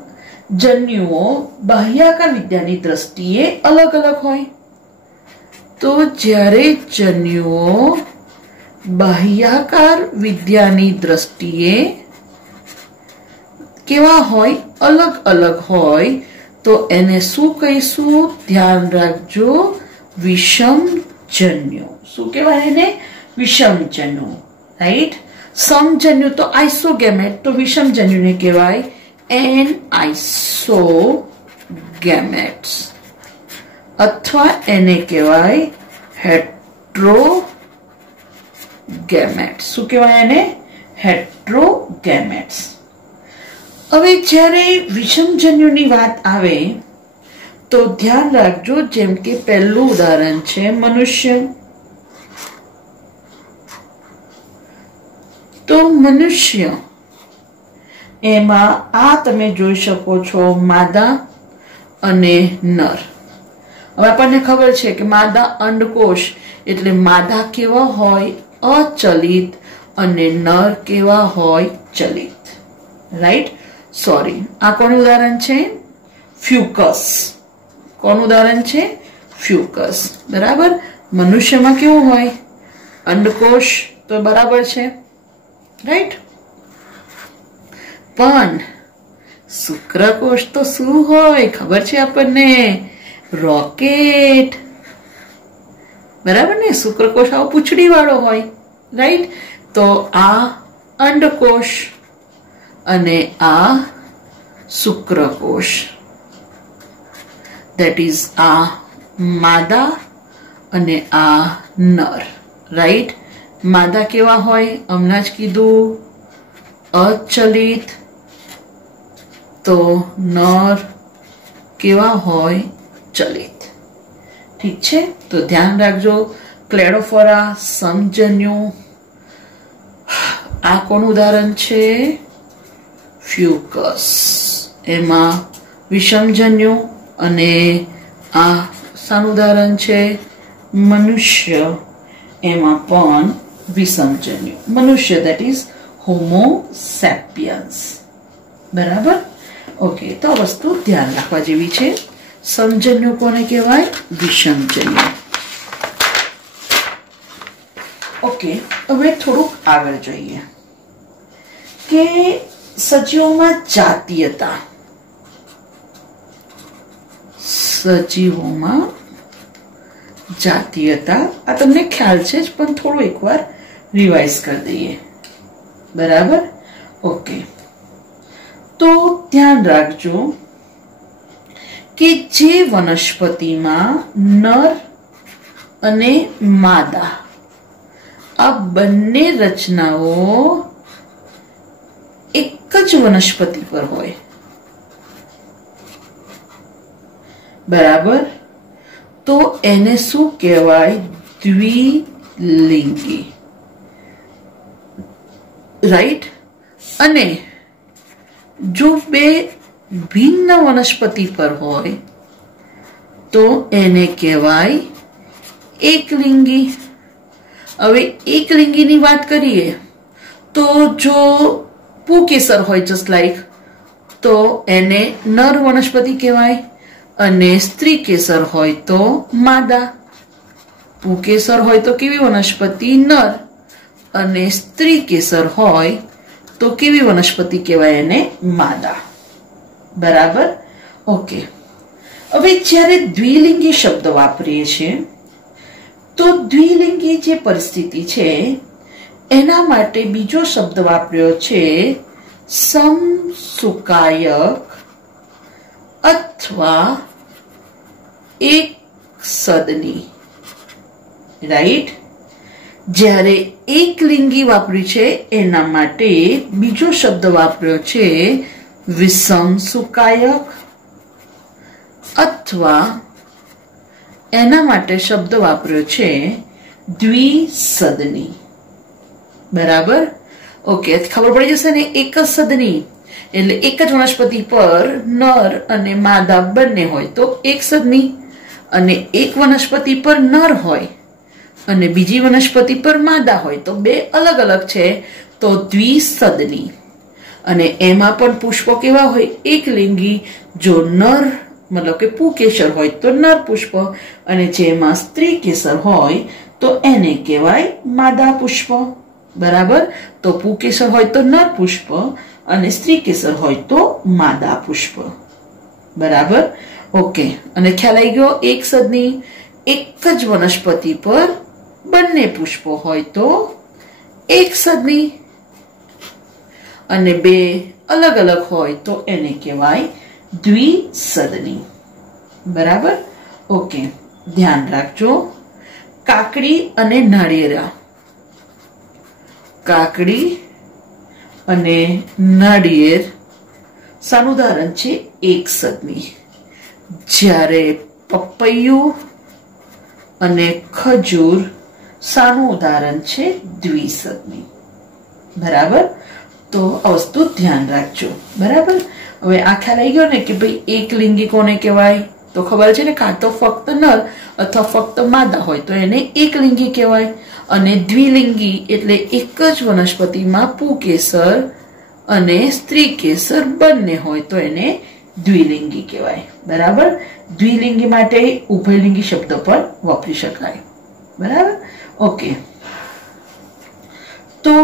જન્યુઓ બાહ્યાકાર વિદ્યાની દ્રષ્ટિએ અલગ અલગ હોય. તો જ્યારે જન્યુઓ બાહ્યાકાર વિદ્યાની દ્રષ્ટિએ કેવા હોય, અલગ અલગ હોય, તો એને શું કહીશું? ધ્યાન રાખજો, વિષમજન્યુ. શું કહેવાય એને? વિષમજન્યુ. રાઈટ. સમજન્યુ તો આઇસોગેમેટ, તો વિષમજન્યુને કહેવાય એનઆઇસોગેમેટ્સ, અથવા એને કહેવાય હેટ્રોગેમેટ્સ. શું કહેવાય એને? હેટ્રોગેમેટ્સ. હવે જ્યારે વિષમજન્યુની વાત આવે તો ધ્યાન રાખજો, જેમ કે પહેલું ઉદાહરણ છે મનુષ્ય. તો મનુષ્ય એમાં આ તમે જોઈ શકો છો માદા અને નર. હવે આપણને ખબર છે કે માદા અંડકોષ એટલે માદા કેવા હોય? અચલિત, અને નર કેવા હોય? ચલિત. રાઈટ. સોરી, આ કોનું ઉદાહરણ છે? ફ્યુકસ. કોનું ઉદાહરણ છે? ફ્યુકસ. બરાબર. મનુષ્યમાં કેવું હોય? અંડકોષ તો બરાબર છે. રાઈટ. પણ શુક્રકોષ તો શું હોય ખબર છે આપણને? રોકેટ. બરાબર ને? શુક્રકોષ આવો પૂંછડી વાળો હોય. રાઈટ. તો આ અંડકોષ અને આ શુક્રકોષ. ધેટ ઇઝ આ માદા અને આ નર. રાઈટ. માદા કેવા હોય? હમણાં જ કીધું, અચલિત. તો નર કેવા હોય? ચલિત. ઠીક છે. તો ધ્યાન રાખજો, ક્લેડોફોરા સમજન્યુ. આ કોનું ઉદાહરણ છે? ફ્યુકસ. એમાં વિષમજન્યુ. અને આ શાનું ઉદાહરણ છે? મનુષ્ય. એમાં પણ વિષમજન્યુ. મનુષ્ય, ધેટ ઇઝ હોમો સેપિયન્સ. બરાબર. ઓકે. તો આ વસ્તુ ધ્યાન રાખવા જેવી છે. સમજન્યુ કોને કહેવાય? વિષમજન્યુ. ઓકે. હવે થોડુંક આગળ જોઈએ કે સજીવોમાં જાતીયતા. સજીવોમાં જાતીયતા આ તમને ખ્યાલ છે જ, પણ થોડું એકવાર રિવાઇઝ કરી દઈએ. બરાબર. ઓકે. તો ધ્યાન રાખજો કે જે વનસ્પતિમાં નર અને માદા આ બંને રચનાઓ એક જ વનસ્પતિ પર હોય. બરાબર. તો એને શું કહેવાય? દ્વિલિંગી. રાઈટ. અને જો બે ભિન્ન વનસ્પતિ પર હોય તો એને કહેવાય એકલિંગી. હવે એકલિંગીની વાત કરીએ તો જો પુકેસર હોય, જસ્ટ લાઈક, તો એને નર વનસ્પતિ કહેવાય, અને સ્ત્રી કેસર હોય તો માદા. પુકેસર હોય તો કેવી વનસ્પતિ? નર. અને સ્ત્રી કેસર હોય તો કેવી વનસ્પતિ કહેવાય? એને માદા. બરાબર. ઓકે. હવે જ્યારે દ્વિલિંગી શબ્દ વાપરીએ છીએ તો દ્વિલિંગી જે પરિસ્થિતિ છે એના માટે બીજો શબ્દ વાપર્યો છે સમસુકાયક અથવા એક સદની. રાઈટ. જ્યારે એકલિંગી વાપર્યું છે એના માટે બીજો શબ્દ વાપર્યો છે વિષમસુકાયક, અથવા એના માટે શબ્દ વાપર્યો છે દ્વિસદની. બરાબર. ઓકે. ખબર પડી જશે ને? એક જ સદની એટલે એક જ વનસ્પતિ પર નર અને માદા બંને હોય તો એક સદની, અને એક વનસ્પતિ પર નર હોય અને બીજી વનસ્પતિ પર માદા હોય તો બે અલગ અલગ છે તો દ્વિસદની. અને એમાં પણ પુષ્પો કેવા હોય? એકલિંગી. જો નર મતલબ કે પુકેસર હોય તો નર પુષ્પ, અને જેમાં સ્ત્રી કેસર હોય તો એને કહેવાય માદા પુષ્પ. બરાબર. તો પુકેસર હોય તો નર પુષ્પ અને સ્ત્રી કેસર હોય તો માદા પુષ્પ. બરાબર. ઓકે. અને ખ્યાલ આવી ગયો? એક સદની. એક જ વનસ્પતિ પર બંને પુષ્પો હોય તો એક સદની, અને બે અલગ અલગ હોય તો એને કહેવાય દ્વિસદની. બરાબર. ઓકે. ધ્યાન રાખજો. કાકડી અને નાળિયેરા. કાકડી અને નાળિયેર શાનું ઉદાહરણ છે? એક સદની. જ્યારે પપૈયું અને ખજૂર શાનું ઉદાહરણ છે? દ્વિસદની. બરાબર. તો આ વસ્તુ ધ્યાન રાખજો. બરાબર. હવે આ ખ્યાલ આવી ગયો ને કે ભાઈ એકલિંગી કોને કહેવાય? તો ખબર છે ને, કાં તો ફક્ત નર અથવા ફક્ત માદા હોય તો એને એકલિંગી કહેવાય, અને દ્વિલિંગી એટલે એક જ વનસ્પતિમાં પુકેસર અને સ્ત્રી કેસર બંને હોય તો એને દ્વિલિંગી કહેવાય. બરાબર. દ્વિલિંગી માટે ઉભયલિંગી શબ્દ પણ વાપરી શકાય. બરાબર. ઓકે. તો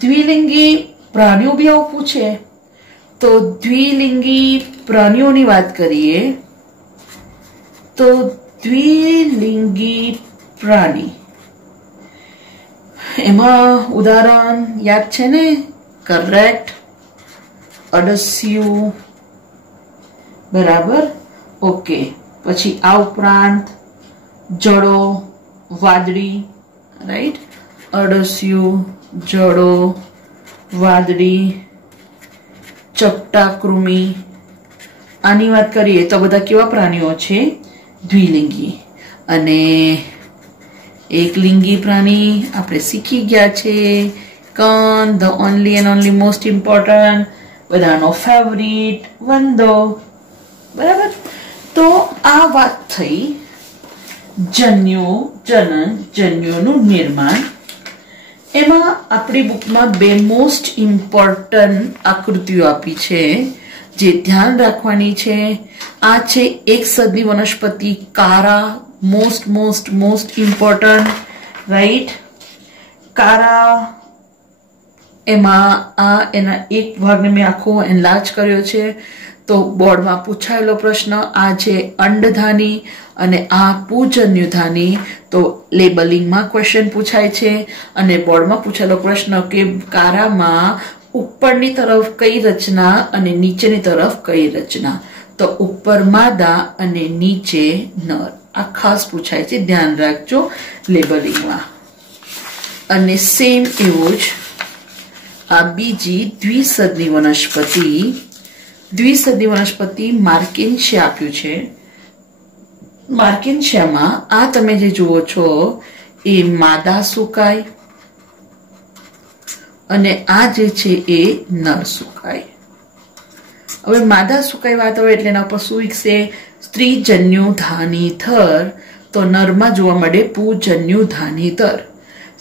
દ્વિલિંગી પ્રાણીઓ બી આવું પૂછે તો દ્વિલિંગી પ્રાણીઓની વાત કરીએ તો દ્વિલિંગી પ્રાણી એમાં ઉદાહરણ યાદ છે ને? કરેક્ટ. અળસિયું. બરાબર. ઓકે. પછી આ ઉપરાંત જડો, વાદળી. રાઈટ. અળસિયું, જડો, વાદળી, ચપટા કૃમિ. આની વાત કરીએ તો બધા કેવા પ્રાણીઓ છે? દ્વિલિંગી. અને એકલિંગી પ્રાણી આપણે શીખી ગયા છે. કણ, the only and only most important, બધાનો ફેવરિટ, વંદો. બરાબર. તો આ વાત થઈ જન્યુ, જનન, જન્યુનું નિર્માણ. એમાં આપણી બુકમાં બે મોસ્ટ ઇમ્પોર્ટન્ટ આકૃતિઓ આપી છે જે ધ્યાન રાખવાની છે. આ છે એક સદની વનસ્પતિ કારા. Most most most important. Right. કારા. એમાં આ એના એક ભાગને મેં આખો એનલાર્જ કર્યો છે. તો બોર્ડમાં પૂછાયેલો પ્રશ્ન આ છે અંડધાની અને આ પૂજન્યુધાની. તો લેબલિંગમાં ક્વેશ્ચન પૂછાય છે અને બોર્ડમાં પૂછાયેલો પ્રશ્ન કે કારામાં ઉપરની તરફ કઈ રચના અને નીચેની તરફ કઈ રચના? તો ઉપર માદા અને નીચે નર. આ ખાસ પૂછાય છે, ધ્યાન રાખજો લેબલિંગમાં. અને સેમ એવું જ આ બીજી દ્વિસદની વનસ્પતિ. દ્વિસદની વનસ્પતિ માર્કેન્શિયા આપ્યું છે. માર્કેન્શિયામાં આ તમે જે જુઓ છો એ માદા સુકાય અને આ જે છે એ નર સુકાય. હવે માદા સુકાય વાત આવે એટલે એના ઉપર શું વિકસે? સ્ત્રીજન્યુ ધાનીધર. તો નરમાં જોવા મળે પૂજન્યુ ધાનીધર.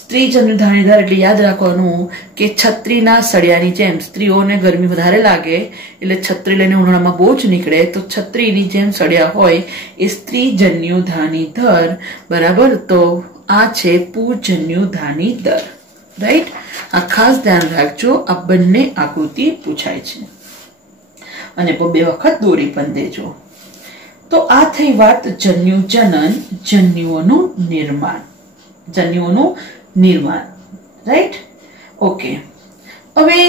સ્ત્રીજન્યુ ધાનીધર એટલે યાદ રાખવાનું કે છત્રીના સળિયાની જેમ સ્ત્રીઓને ગરમી વધારે લાગે એટલે છત્રી લઈને ઉનાળામાં બહુ જ નીકળે તો છત્રીની જેમ સળિયા હોય એ સ્ત્રીજન્યુ ધાનીધર. બરાબર. તો આ છે પૂજન્યુ ધાનીધર. રાઈટ. આ ખાસ ધ્યાન રાખજો. આ બંને આકૃતિ પૂછાય છે અને બે વખત દોરી પણ દેજો. તો આ થઈ વાત જન્યુ જનન, જન્યુઓનું નિર્માણ. જન્યુઓનું નિર્માણ. રાઈટ. ઓકે. હવે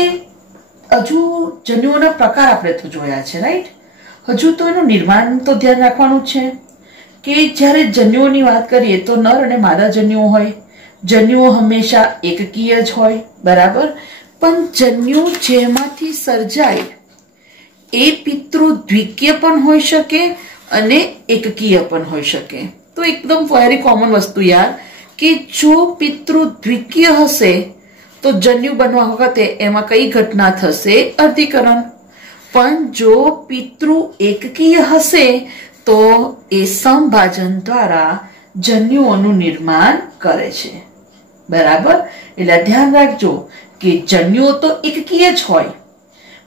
હજુ જન્યુઓના પ્રકાર આપણે તો જોયા છે. રાઈટ. હજુ તો એનું નિર્માણ તો ધ્યાન રાખવાનું છે કે જ્યારે જન્યુઓની વાત કરીએ તો નર અને માદા જન્યુઓ હોય. જન્યુઓ હંમેશા એકકીય જ હોય. બરાબર. પણ જન્યુ જેમાંથી સર્જાય એ પિતૃ દ્વિકીય પણ હોઈ શકે અને એકકીય પણ હોઈ શકે. તો એકદમ વેરી કોમન વસ્તુ યાર કે જો પિતૃ દ્વિકીય હશે તો જન્યુ બનવા વખતે એમાં કઈ ઘટના થશે? અર્ધીકરણ. પણ જો પિતૃ એકકીય હશે તો એ સંભાજન દ્વારા જન્યુઓનું નિર્માણ કરે છે. બરાબર. એટલે ધ્યાન રાખજો કે જન્યુઓ તો એકકીય જ હોય,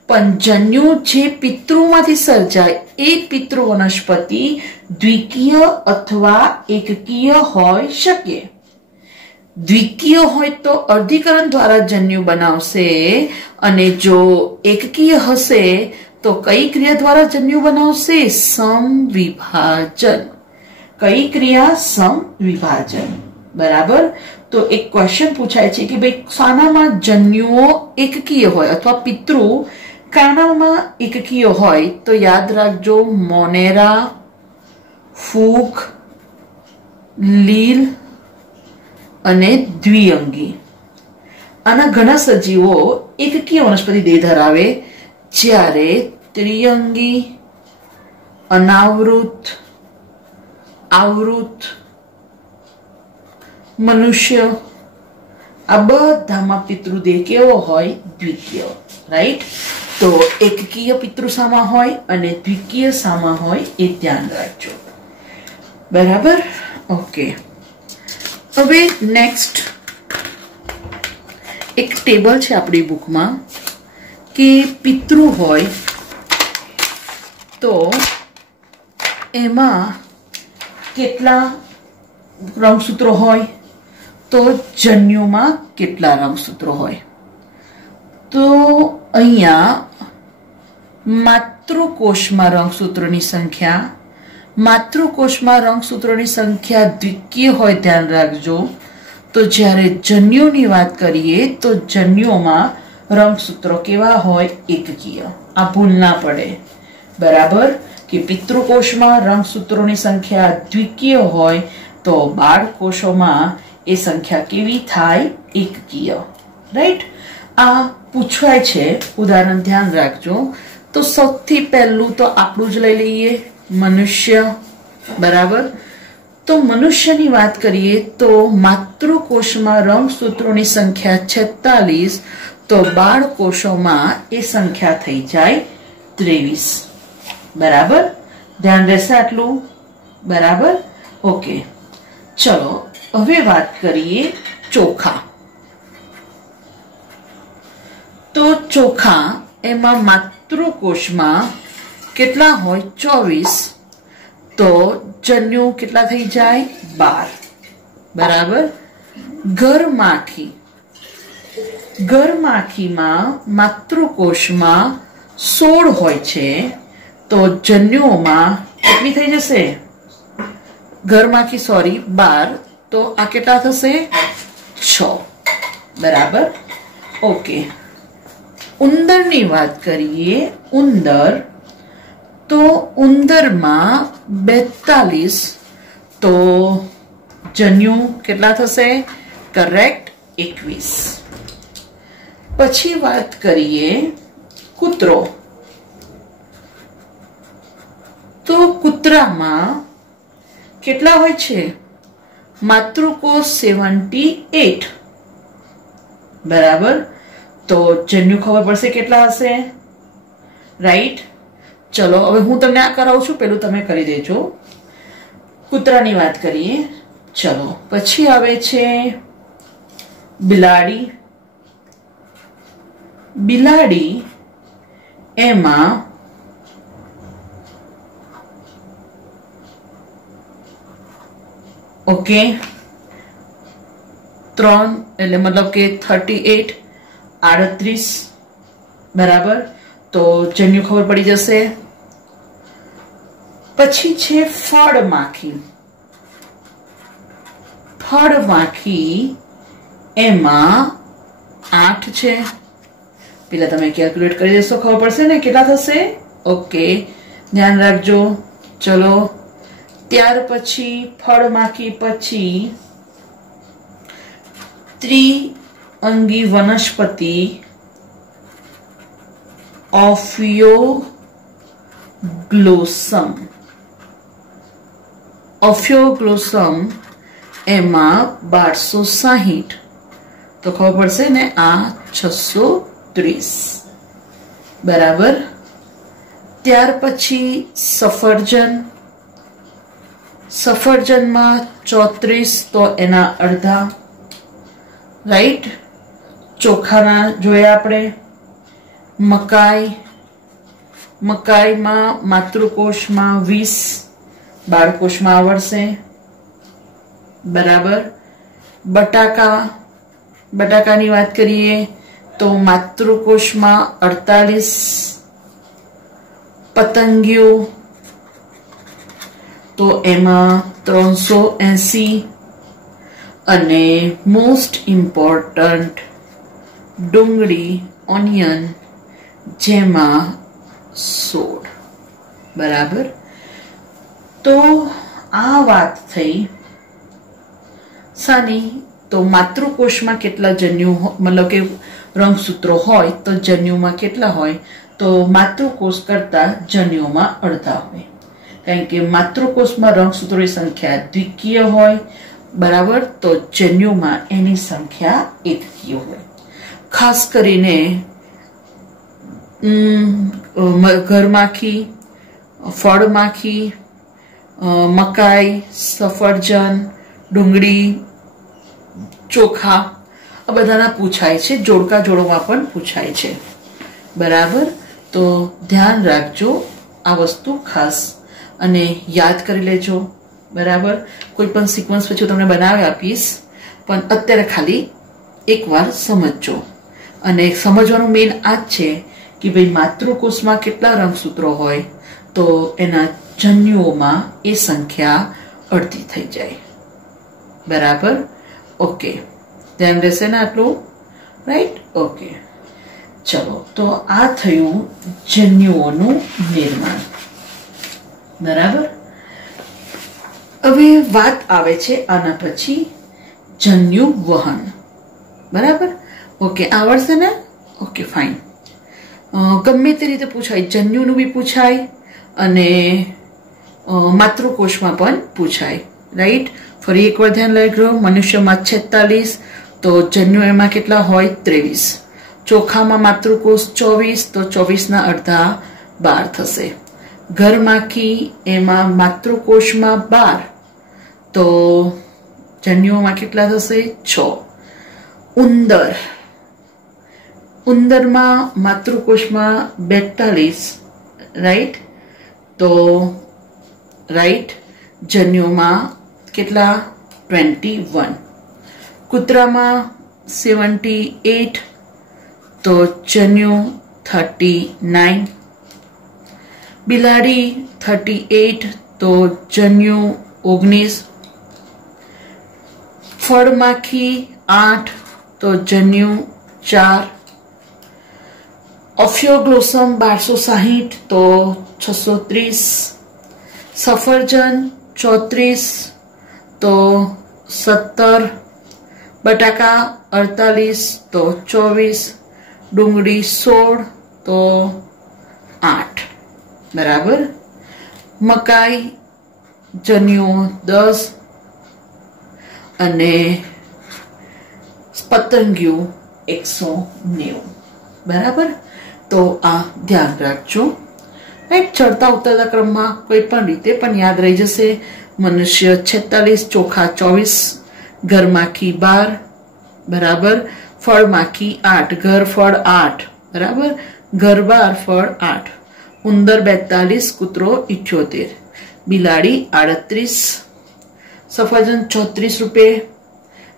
પણ જન્યુ જે પિતૃમાંથી સર્જાય એ પિતૃ વનસ્પતિ દ્વિકીય અથવા એકકીય હોઈ શકે. દ્વિકીય હોય તો અર્ધીકરણ દ્વારા જન્યુ બનાવશે, અને જો એકકીય હશે તો કઈ ક્રિયા દ્વારા જન્યુ બનાવશે? સમવિભાજન. કઈ ક્રિયા? સમવિભાજન. બરાબર. તો એક ક્વેશ્ચન પૂછાય છે કે ભાઈ શાનામાં જન્યુઓ એકકીય હોય અથવા પિતૃ કાનામાં એકકીય હોય? તો યાદ રાખજો, મોનેરા, ફૂગ, લીલ અને દ્વિઅંગી. આના ઘણા સજીવો એકકીય વનસ્પતિ દેહ ધરાવે, જ્યારે ત્રિઅંગી, અનાવૃત, આવૃત, મનુષ્ય, આ બધામાં પિતૃદેહ કેવો હોય? દ્વિકીય. રાઈટ. તો એકકીય પિતૃ સામા હોય અને દ્વિકીય સામા હોય, એ ધ્યાન રાખજો. બરાબર. ઓકે. હવે નેક્સ્ટ એક ટેબલ છે આપણી બુકમાં કે પિતૃ હોય તો એમાં કેટલા રંગસૂત્રો હોય, તો જન્યુમાં કેટલા રંગસૂત્રો હોય? તો અહીંયા માતૃકોષમાં રંગસૂત્રોની સંખ્યા, માતૃકોષમાં રંગસૂત્રોની સંખ્યા દ્વિકીય હોય, ધ્યાન રાખજો. તો જ્યારે જન્યુની વાત કરીએ તો જન્યુઓમાં રંગસૂત્રો કેવા હોય? એકકીય. આ ભૂલ ના પડે. બરાબર. કે પિતૃકોષમાં રંગસૂત્રોની સંખ્યા દ્વિકીય હોય તો બાળકોષોમાં એ સંખ્યા કેવી થાય? એકકીય. રાઈટ. આ પૂછવાય છે, ઉદાહરણ ધ્યાન રાખજો. તો સૌથી પહેલું તો આપણું જ લઈ લઈએ, મનુષ્ય. બરાબર. તો મનુષ્યની વાત કરીએ તો માતૃકોષમાં રંગસૂત્રોની સંખ્યા 46, તો બાળકોષોમાં એ સંખ્યા થઈ જાય 23. બરાબર. ધ્યાન રહેશે આટલું? બરાબર. ઓકે. ચલો હવે વાત કરીએ ચોખા. તો ચોખા એમાં માતૃકોષમાં કેટલા હોય? 24. તો જન્યુ કેટલા થઈ જાય? 12. બરાબર. ઘરમાખી, ઘરમાખીમાં માતૃકોષમાં 16 હોય છે, તો જન્યુઓમાં કેટલી થઈ જશે? ઘરમાખી 12, તો આ કેટલા થશે? 6. બરાબર. ઓકે. ઉંદરની વાત કરીએ, ઉંદર, તો ઉંદરમાં 42, તો જન્યુ કેટલા થશે? કરેક્ટ, 21. પછી વાત કરીએ કૂતરો. તો કૂતરામાં કેટલા હોય છે? માતૃકોષ 78. બરાબર. તો જન્યુ ખબર પડશે કેટલા હશે? રાઈટ. ચલો હવે હું તમને આ કરાવું છું, પેલું તમે કરી દેજો. કૂતરાની વાત કરીએ. ચલો પછી આવે છે બિલાડી. બિલાડી એમાં ઓકે 3 એટલે મતલબ કે 38, 38. બરાબર. તો જન્યુ ખબર પડી જશે. પછી છે ફળમાખી. ફળમાખી એમાં 8 છે. પેલા તમે કેલ્ક્યુલેટ કરી દેશો, ખબર પડશે ને કેટલા થશે? ઓકે. ધ્યાન રાખજો. ચલો ત્યાર પછી ફળમાખી પછી ત્રિઅંગી વનસ્પતિ ઓફિયોગ્લોસમ. ઓફિયોગ્લોસમ એમાં 1260, તો ખબર પડશે ને આ 630. બરાબર. ત્યાર પછી સફરજન સફરજનમાં 34 તો એના અડધા, રાઈટ. ચોખાના જોયા આપણે. મકાઈમાં માતૃકોષમાં 20, બાળકોષમાં આવડશે, બરાબર. બટાકાની વાત કરીએ તો માતૃકોષમાં 48, પતંગિયું તો એમાં 380 અને મોસ્ટ ઇમ્પોર્ટન્ટ ડુંગળી ઓનિયન જેમાં 16, બરાબર. તો આ વાત થઈ સાની. તો માતૃકોષમાં કેટલા જન્યુ મતલબ કે રંગસૂત્રો હોય તો જન્યુમાં કેટલા હોય, તો માતૃકોષ કરતા જન્યુમાં અડધા હોય, કારણ કે માતૃકોષમાં રંગસૂત્રોની સંખ્યા દ્વિકીય હોય, બરાબર. તો જન્યુમાં એની સંખ્યા એકકીય હોય. ખાસ કરીને ઘરમાખી, ફળમાખી, મકાઈ, સફરજન, ડુંગળી, ચોખા આ બધાના પૂછાય છે. જોડકા જોડોમાં પણ પૂછાય છે, બરાબર. તો ધ્યાન રાખજો આ વસ્તુ ખાસ અને યાદ કરી લેજો, બરાબર. કોઈ પણ સિક્વન્સ પછી હું તમને બનાવી આપીશ, પણ અત્યારે ખાલી એકવાર સમજજો. અને સમજવાનું મેઇન આ જ છે કે ભાઈ માતૃકોષમાં કેટલા રંગસૂત્રો હોય તો એના જન્યુઓમાં એ સંખ્યા અડધી થઈ જાય, બરાબર. ઓકે, ધ્યાન રહેશે ને આટલું, રાઈટ. ઓકે, ચલો. તો આ થયું જન્યુઓનું નિર્માણ, બરાબર. હવે વાત આવે છે આના પછી જન્યુ વહન, બરાબર. ઓકે, આવડશે ને? Okay, fine. ગમે તે રીતે પૂછાય, જન્યુનું બી પૂછાય અને માતૃકોષમાં પણ પૂછાય, રાઈટ. ફરી એકવાર ધ્યાન રાખજો. મનુષ્યમાં 46 તો જન્યુ એમાં કેટલા હોય? 23. ચોખામાં માતૃકોષ 24 તો 24ના અડધા 12 થશે. ઘરમાખી એમાં માતૃકોષમાં 12 તો જન્યુઓમાં કેટલા થશે? 6. ઉંદરમાં માતૃકોષમાં 42, રાઈટ. તો રાઈટ જન્યુમાં કેટલા? 21. કૂતરામાં 78 તો જન્યુ 39. બિલાડી 38 તો જન્યુ 19. ફળમાખી 8 તો જન્યુ 4. ઓફિયોગ્લોસમ 1260 તો 630. સફરજન 34 તો 17. બટાકા 48 તો 24. ડુંગળી 16 તો 8, બરાબર. મકાઈ જન્યુઓ 10 અને પતંગિયું 190, બરાબર. તો આ ધ્યાન રાખજો, રાઈટ. ચડતા ઉતરતા ક્રમમાં કોઈ પણ રીતે પણ યાદ રહી જશે. મનુષ્ય 46, ચોખા 24, ઘરમાખી 12, બરાબર. ફળમાખી 8, ઘર ફળ 8, બરાબર. ઘર 12, ફળ 8. ઉંદર 42, કૂતરો 78. બિલાડી 38. સફરજન 34 રૂપિયા.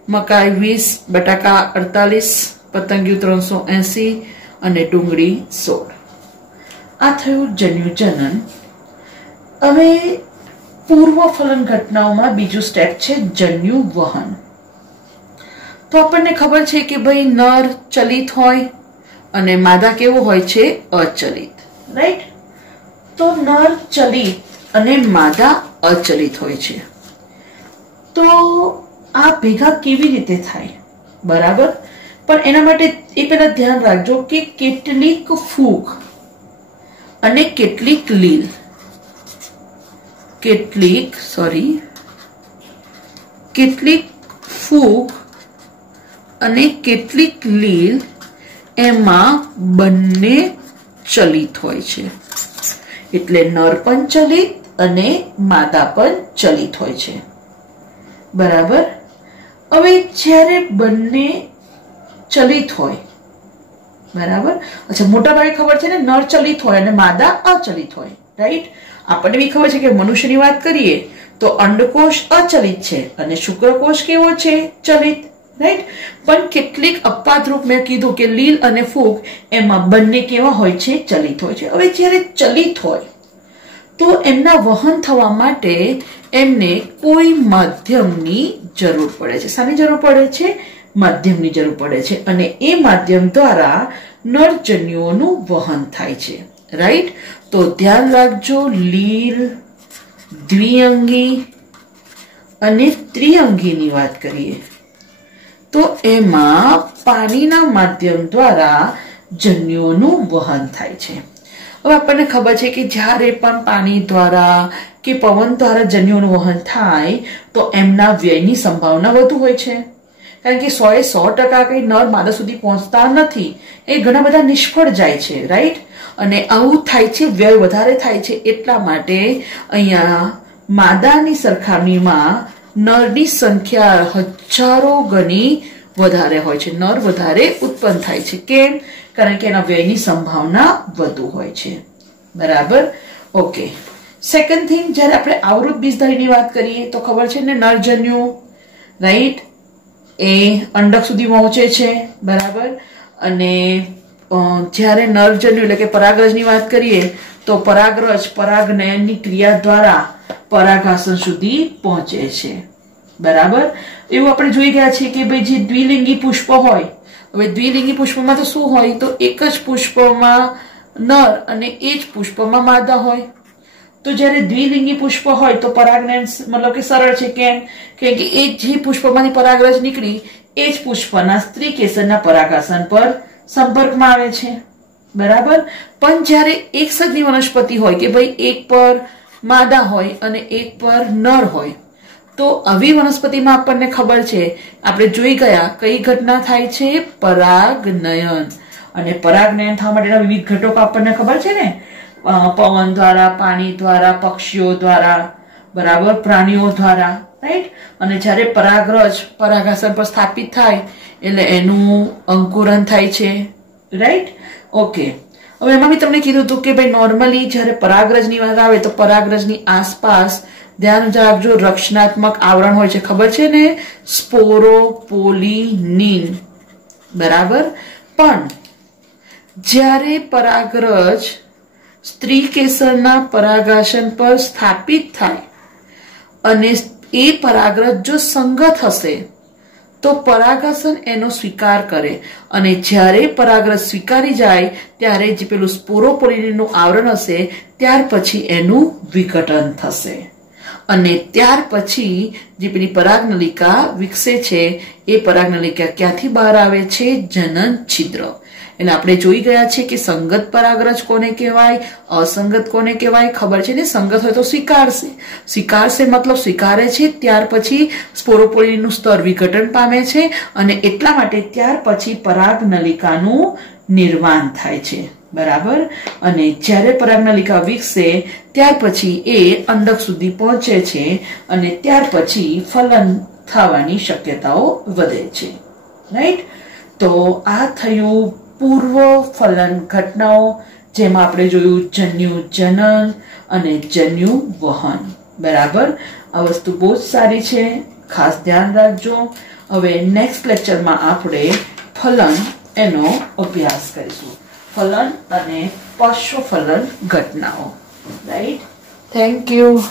મકાઈ 20, બટાકા 48, પતંગિયું 380 અને ડુંગળી 16. આ થયું જન્યુજનન. હવે પૂર્વ ફલન ઘટનાઓમાં બીજું સ્ટેપ છે જન્યુ વહન. તો આપણને ખબર છે કે ભાઈ નર ચલિત હોય અને માદા કેવો હોય છે? અચલિત, રાઈટ. તો નર ચલિત અને માદા અચલિત હોય છે. તો આ ભેગા કેવી રીતે થાય? બરાબર. પણ એના માટે એ પહેલા ધ્યાન રાખજો કે કેટલીક ફૂગ અને કેટલીક લીલ, કેટલીક ફૂગ અને કેટલીક લીલ એમાં બંને ચલિત હોય છે. એટલે નર પણ ચલિત અને માદા પણ ચલિત હોય છે, બરાબર. હવે જ્યારે બંને ચલિત હોય, બરાબર. અચ્છા, મોટા ભાગે ખબર છે ને, નર ચલિત હોય અને માદા અચલિત હોય, રાઈટ. આપણને બી ખબર છે કે મનુષ્યની વાત કરીએ તો અંડકોષ અચલિત છે અને શુક્રકોષ કેવો છે? ચલિત, રાઈટ. પણ કેટલીક અપવાદરૂપ મેં કીધું કે લીલ અને ફૂગ, એમાં બંને કેવા હોય છે? ચલિત હોય છે. હવે જ્યારે ચલિત હોય તો એમના વહન થવા માટે એમને કોઈ માધ્યમની જરૂર પડે છે. શાની જરૂર પડે છે? માધ્યમની જરૂર પડે છે. અને એ માધ્યમ દ્વારા નરજન્યુઓનું વહન થાય છે, રાઈટ. તો ધ્યાન રાખજો, લીલ, દ્વિઅંગી અને ત્રિઅંગીની વાત કરીએ તો એમાં પાણીના માધ્યમ દ્વારા જન્યુઓનું વહન થાય છે. હવે આપણને ખબર છે કે જ્યારે પણ પાણી દ્વારા કે પવન દ્વારા જન્યુઓનું વહન થાય તો એમના વ્યયની સંભાવના વધુ હોય છે, કારણ કે 100% કઈ નર માદા સુધી પહોંચતા નથી, એ ઘણા બધા નિષ્ફળ જાય છે, રાઈટ. અને આવું થાય છે, વ્યય વધારે થાય છે. એટલા માટે અહીંયા માદાની સરખામણીમાં નરની સંખ્યા હજારો ગણી વધારે હોય છે, નર વધારે ઉત્પન્ન થાય છે. કેમ? કારણ કે એના વ્યયની સંભાવના વધુ હોય છે, બરાબર. ઓકે, સેકન્ડ થિંગ, જ્યારે આપણે આવૃત બીજધારીની વાત કરીએ તો ખબર છે ને, નરજન્યુ, રાઈટ, એ અંડક સુધી પહોંચે છે, બરાબર. અને જ્યારે નરજન્યુ એટલે કે પરાગરજની વાત કરીએ તો પરાગરજ પરાગનયનની ક્રિયા દ્વારા પરાગાસન સુધી પહોંચે છે, બરાબર. એવું આપણે જોઈ ગયા છે કે ભાઈ જે દ્વિલિંગી પુષ્પ હોય, હવે દ્વિલિંગી પુષ્પમાં તો શું હોય? તો એક જ પુષ્પમાં નર અને એ જ પુષ્પમાં માદા હોય. તો જ્યારે દ્વિલિંગી પુષ્પ હોય તો પરાગનયન મતલબ કે સરળ છે. કેમ? કે એ જે પુષ્પમાંથી પરાગરજ નીકળી એ જ પુષ્પના સ્ત્રી કેસરના પરાગાસન પર સંપર્કમાં આવે છે, બરાબર. પણ જ્યારે એક સદની વનસ્પતિ હોય કે ભાઈ એક પર માદા હોય અને એક પર નર હોય, તો આવી વનસ્પતિમાં આપણને ખબર છે, આપણે જોઈ ગયા કઈ ઘટના થાય છે? પરાગનયન. અને પરાગનયન થવા માટેના વિવિધ ઘટકો આપણને ખબર છે ને, પવન દ્વારા, પાણી દ્વારા, પક્ષીઓ દ્વારા, બરાબર, પ્રાણીઓ દ્વારા, રાઈટ. અને જ્યારે પરાગરજ પરાગાસન પર સ્થાપિત થાય એટલે એનું અંકુરન થાય છે, રાઈટ. ઓકે, હવે એમાં બી તમને કીધું હતું કે ભાઈ નોર્મલી જ્યારે પરાગરજની વાત આવે તો પરાગરજની આસપાસ ધ્યાન રાખજો રક્ષણાત્મક આવરણ હોય છે, ખબર છે ને, સ્પોરોપોલિનિન, બરાબર. પણ જ્યારે પરાગરજ સ્ત્રી કેસરના પરાગાસન પર સ્થાપિત થાય અને એ પરાગરજ જો સંગત હશે તો પરાગાસન એનો સ્વીકાર કરે, અને જ્યારે પરાગરજ સ્વીકારી જાય ત્યારે જે પેલું સ્પોરોપોલિનનું આવરણ હશે ત્યાર પછી એનું વિઘટન થશે, અને ત્યાર પછી જે પેલી પરાગનલિકા વિકસે છે એ પરાગનલિકા ક્યાંથી બહાર આવે છે? જનન છિદ્ર. એટલે આપણે જોઈ ગયા છે કે સંગત પરાગરજ કોને કહેવાય, અસંગત કોને કહેવાય? ખબર છે ને, સંગત હોય તો સ્વીકારશે, સ્વીકારશે મતલબ સ્વીકારે છે, ત્યાર પછી સ્પોરોપોલિનનું સ્તર વિઘટન પામે છે અને એટલા માટે ત્યાર પછી પરાગનલિકાનું નિર્માણ થાય છે, બરાબર. અને જ્યારે પરાગનલિકા વિકસે ત્યાર પછી એ અંડક સુધી પહોંચે છે અને ત્યાર પછી ફલન થવાની શક્યતાઓ વધે છે, રાઈટ. તો આ થયું પૂર્વ ફલન ઘટનાઓ, જેમાં આપણે જોયું જન્યુ જનન અને જન્યુ વહન, બરાબર. આ વસ્તુ બહુ જ સારી છે, ખાસ ધ્યાન રાખજો. હવે નેક્સ્ટ લેક્ચરમાં આપણે ફલન એનો અભ્યાસ કરીશું, ફલન અને પશ્વ ફલન ઘટનાઓ, રાઈટ. Thank you.